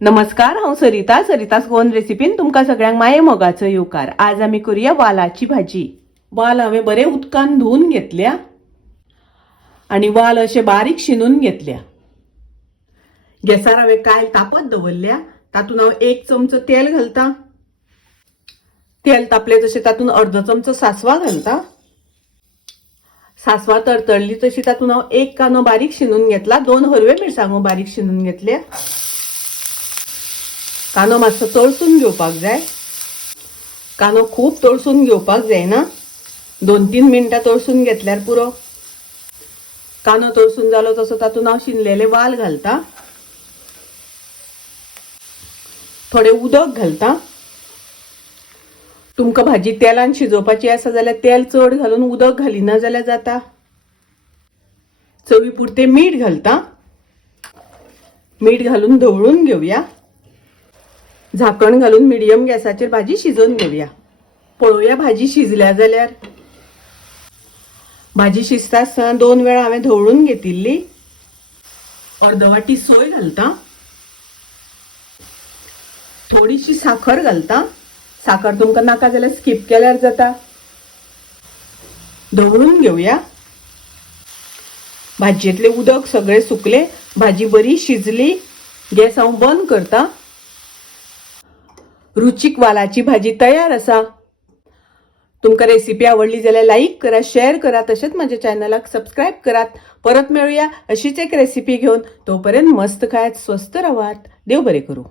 नमस्कार, हांव सरितास गोवन रेसिपीन तुमकां सगळ्यांक माये मोगाचो येवकार। आज आमी करूया वालाची भाजी। वाल हांवें बरे उदकान धुवन घेतल्या आणि वाल अशे बारीक शिनून घेतल्या। गॅसार हांवें कायल तापत दवरल्या। तातूंत हांव 1 चमचो तेल घालता। तेल तापले तशें तातूंत अर्धो चमचो सासवा घालता। सासवा तडतडली तशी तातूंत हांव 1 कांदो बारीक शिनून घेतला। 2 हरवे मिरसांगो बारीक शिनून घेतल्या। कांदो मातसो तळसून घेवपाक जाय। कांदो खूब तळसून घेवपाक जायना, 2-3 मिनटां तळसून घेतल्यार पुरो। कांदो तळसून जालो तसो तातूंत हांव शिनलेले वाल घालता। थोडे उदक घालता। तुमकां भाजी तेलान शिजोवपाची आसा जाल्यार तेल चड घालून उदक घालिना जाल्यार जाता। चवी पुरते मीठ घालता। मीठ घालून ढवळून घेवया। झाकण घालून मिडियम गॅसाचेर भाजी शिजोवन घेवया। पळोवया भाजी शिजल्या जाल्यार। भाजी शिजता आसतना 2 वेळा हांवें ढवळून घेतिल्ली। अर्द वाटी सोय घालता। थोडीशी साखर घालता। साखर तुमकां नाका जाल्यार स्किप केल्यार जाता। ढवळून घेवया। भाजयेतले उदक सगळे सुकले। भाजी बरी शिजली। गॅस हांव बंद करता। रुचीक वालाची भाजी तयार आसा। तुमकां रेसिपी आवडली जाल्यार लाईक करा, शेअर करा, तशेंच माझ्या चॅनलाक सबस्क्राईब करात। परत मेळूया अशीच एक रेसिपी घेऊन। तोपर्यंत मस्त खायत, स्वस्त राहात। देव बरे करू।